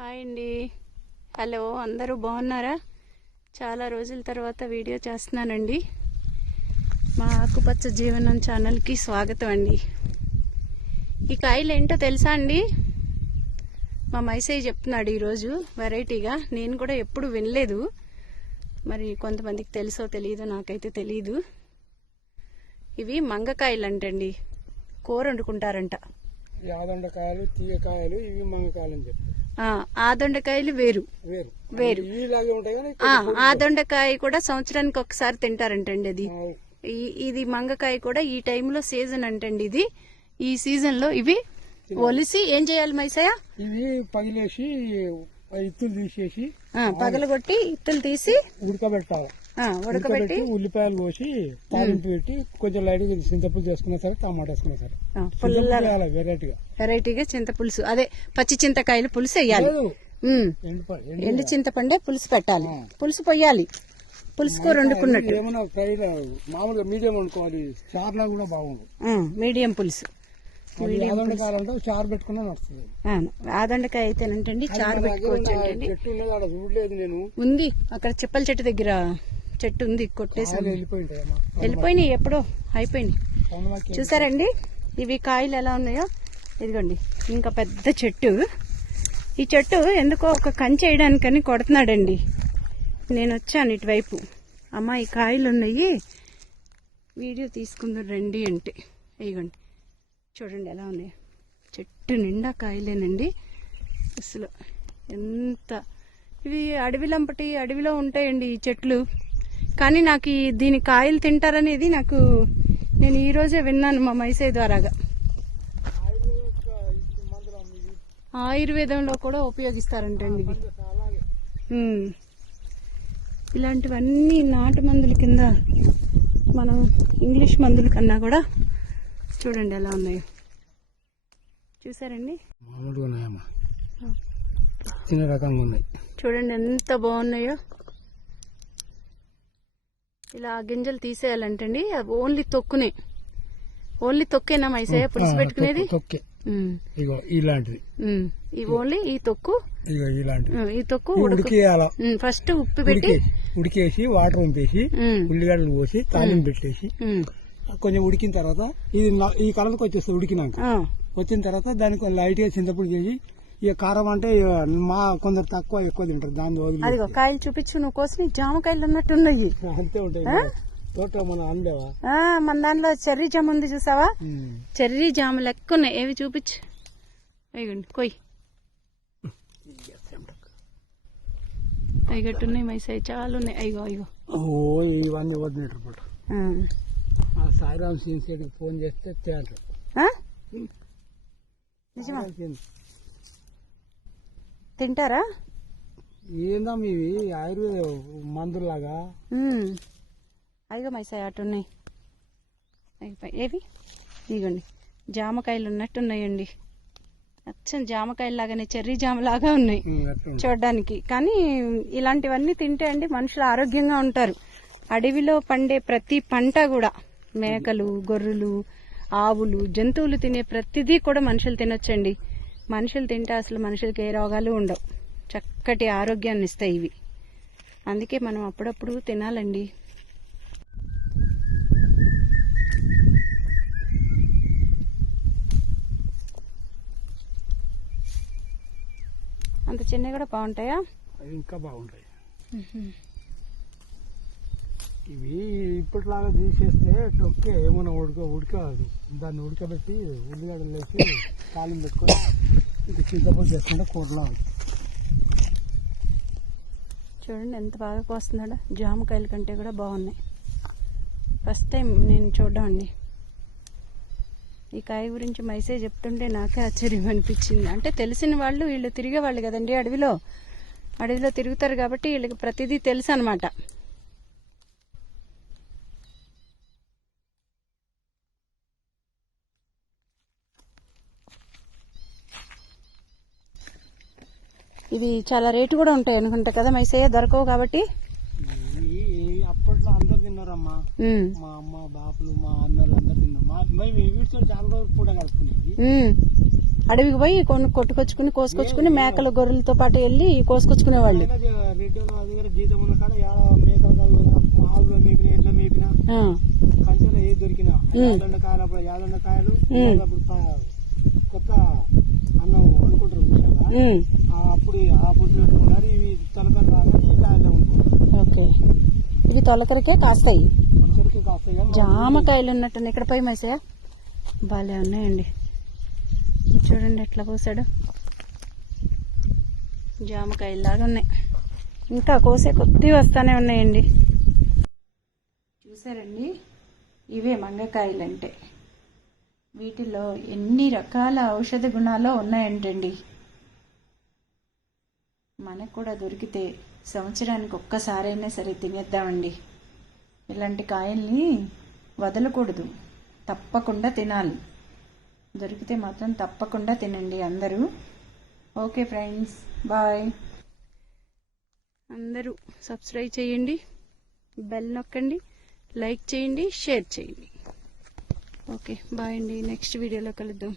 Hi అండి. Hello, అందరూ బాగున్నారా? చాలా రోజుల తర్వాత వీడియో చేస్తున్నానండి. మా ఆకుపచ్చ జీవనం ఛానల్కి స్వాగతం అండి. ఈ కాయలు ఏంటో తెలుసా అండి? మా మైసయ్య చెప్తున్నాడు ఈరోజు వెరైటీగా. నేను కూడా ఎప్పుడు వినలేదు, మరి కొంతమందికి తెలుసో తెలియదో, నాకైతే తెలియదు. ఇవి మంగకాయలు అంటండి, కూర వండుకుంటారంట. ఆదొండకాయలు, తీయకాయలు, ఇవి మంగకాయలు అని చెప్పి. ఆదొండకాయలు వేరు వేరు. ఆదొండకాయ కూడా సంవత్సరానికి ఒకసారి తింటారంటండి. అది ఇది మంగకాయ కూడా ఈ టైంలో సీజన్ అంటండి. ఇది ఈ సీజన్ లో ఇవి ఒలిసి ఏం చేయాలి మైసయ్య? ఇవి పగిలేసి ఇత్తులు తీసేసి పగలగొట్టి ఇత్తులు తీసి ఉడకబెట్టి ఉల్లిపాయలు కోసి తాలింపు పెట్టి కొంచెం లైట్ గా చింతపులుసు చేసుకున్నా సరే, టమాటా వేసుకున్నా సరే, వెరైటీగా చింతపులుసు, అదే పచ్చి చింతకాయలు పులుసు వేయాలి. ఎండు చింతపండే పులుసు పెట్టాలి, పులుసు పొయ్యాలి. పులుసు కూర వండుకున్నట్టు ఏమన్నా ఫ్రై మామూలుగా మీడియం వండుకోవాలి. చారులా కూడా బాగుంది. మీడియం పులుసు. ఆదొండకాయలు చారు పెట్టుకున్నా నడుస్తుంది. ఆదొండకాయ అయితేనంటండి చారు పెట్టుకోవచ్చు. చూడలేదు నేను. ఉంది అక్కడ చెప్పల చెట్టు దగ్గర చెట్టు ఉంది, కొట్టేసాను. వెళ్ళిపోయినాయి, ఎప్పుడో అయిపోయినాయి. చూసారండి ఇవి కాయలు ఎలా ఉన్నాయో? ఇదిగోండి, ఇంకా పెద్ద చెట్టు. ఈ చెట్టు ఎందుకో ఒక కంచె వేయడానికని కొడుతున్నాడండి. నేను వచ్చాను ఇటువైపు, అమ్మ ఈ కాయలు ఉన్నాయి, వీడియో తీసుకుందాం రండి అంటే. ఇదిగోండి చూడండి ఎలా ఉన్నాయి, చెట్టు నిండా కాయలేనండి. అసలు ఎంత ఇవి అడవిలంపటి అడవిలో ఉంటాయండి ఈ చెట్లు. కానీ నాకు దీని కాయలు తింటారనేది నేను ఈ రోజే విన్నాను మా మైసయ్య ద్వారాగా. ఆయుర్వేదంలో కూడా ఉపయోగిస్తారంటండి ఇవి. ఇలాంటివన్నీ నాటు మందుల కింద, మనం ఇంగ్లీష్ మందుల కన్నా కూడా చూడండి ఎలా ఉన్నాయో. చూసారండి, మామూలుగా ఉన్నాయమ్మా, చిన్న రకంగా ఉన్నాయి. చూడండి ఎంత బాగున్నాయో. ఇలా గింజలు తీసేయాలంటండి. అవి ఓన్లీ తొక్కేనా మైసయ్య పులుసు పెట్టుకునేది? ఇలాంటిది ఇవి ఓన్లీ ఈ తొక్కు, ఈ తొక్కు ఫస్ట్ ఉప్పు పెట్టి ఉడికేసి వాటర్ ఉంపేసి ఉల్లిగడ్డలు పోసి తాలింపు పెట్టేసి కొంచెం ఉడికిన తర్వాత ఇది ఈ కలర్కి వచ్చేస్తుంది. ఉడికినాక వచ్చిన తర్వాత దానికి లైట్ గా చింతపుడి చేసి, ఇక కారం అంటే మా కొందరు తక్కువ ఎక్కువ తింటారు. దాని వదిలి అదిగో కాయలు చూపించు, నువ్వు కోసం జామకాయలు అన్నట్టున్నాయి. అంతే ఉంటాయి తోటలో. మన అందేవా మన దానిలో చెర్రీ జామ ఉంది చూసావా? చెర్రీ జామ లెక్క ఉన్నాయి. ఏవి చూపించు. అయ్యండి కొయ్యి, అయ్యట్టున్నాయి మైసయ్య, చాలా ఉన్నాయి. అయ్యో ఇవన్నీ వదిలేట సాయిరామ్ సీన్ సైడ్ ఫోన్ చేస్తే తేంటారు. నిజమా? తింటారా? ఏందా ఇవి ఆయుర్వేద మందులాగా. అదిగో మైసయ్య అటున్నాయి. ఏవి? ఇదిగోండి జామకాయలు ఉన్నట్టున్నాయండి. అచ్చం జామకాయలు లాగానే, చెర్రీ జామ లాగా ఉన్నాయి చూడడానికి. కానీ ఇలాంటివన్నీ తింటే అండి మనుషులు ఆరోగ్యంగా ఉంటారు. అడవిలో పండే ప్రతి పంట కూడా, మేకలు, గొర్రెలు, ఆవులు, జంతువులు తినే ప్రతిదీ కూడా మనుషులు తినొచ్చండి. మనుషులు తింటే అసలు మనుషులకి ఏ రోగాలు ఉండవు, చక్కటి ఆరోగ్యాన్ని ఇస్తాయి ఇవి. అందుకే మనం అప్పుడప్పుడు తినాలండి. అంత చిన్నవి కూడా బాగుంటాయా? ఇంకా బాగుంటాయి. ఇవి ఇప్పటిలాగా తీసేస్తే టొక్కే ఏమైనా ఉడకదు. దాన్ని ఉడకబెట్టి ఉల్లిగడ్డలు వేసి తాలింపు పెట్టుకొని ఇంకా చింతపండు చేసుకుంటే కూరలా. చూడండి ఎంత బాగా కోస్తున్నాడో. జామకాయల కంటే కూడా బాగున్నాయి. ఫస్ట్ టైం నేను చూడడం అండి. ఈ కాయ గురించి మైసయ్య చెప్తుంటే నాకే ఆశ్చర్యం అనిపించింది. అంటే తెలిసిన వాళ్ళు, వీళ్ళు తిరిగేవాళ్ళు కదండి అడవిలో తిరుగుతారు కాబట్టి వీళ్ళకి ప్రతిదీ తెలుసు అనమాట. ఇవి చాలా రేటు కూడా ఉంటాయి అనుకుంటా కదా మైసయ్య? దొరకవు కాబట్టి. అప్పట్లో అందరు తిన్నారమ్మా, మా అమ్మ బాపులు, మా అన్నలు అందరు తిన్నారు. వీటితో చాలా రోజులు పూట కలుపుకునేది. అడవికి పోయి కొట్టుకొచ్చుకుని కోసుకొచ్చుకుని మేకలు గొర్రెలతో పాటు వెళ్ళి కోసుకొచ్చుకునేవాళ్ళు. రెడ్డి వాళ్ళ దగ్గర జీతం ఉన్న కాడ మేకలు ఆవులో మేపిన ఎట్లా మేపిన కంచెలో ఏ దొరికినా యాదొండకాయలు అప్పుడు యాదొండకాయలు అప్పుడు కొత్త అన్నం అనుకుంటారు అప్పుడు ఆ పుట్టు పెట్టుకున్నారు. ఇవి తొలకర రాగా ఈ కాయలు ఉంటాయి. ఓకే, ఇవి తొలకరికే కాస్తాయి. తొలకరికే కాస్తాయి. జామకాయలు ఉన్నట్టు ఇక్కడ పై మేసా బాగా ఉన్నాయండి. చూడండి ఎట్లా పోసాడు, జామకాయలాగా ఉన్నాయి. ఇంకా కోసే కొద్ది వస్తానే ఉన్నాయండి. చూసారండి, ఇవే మంగకాయలు అంటే. వీటిలో ఎన్ని రకాల ఔషధ గుణాలు ఉన్నాయంటండి. మనకు కూడా దొరికితే సంవత్సరానికి ఒక్కసారైనా సరే తినేద్దామండి. ఇలాంటి కాయల్ని వదలకూడదు, తప్పకుండా తినాలి. దొరికితే మాత్రం తప్పకుండా తినండి అందరూ. Okay friends, bye. అందరూ సబ్స్క్రైబ్ చేయండి, బెల్ నొక్కండి, లైక్ చేయండి, షేర్ చేయండి. ఓకే బాయ్ అండి. నెక్స్ట్ వీడియోలో కలుద్దాం.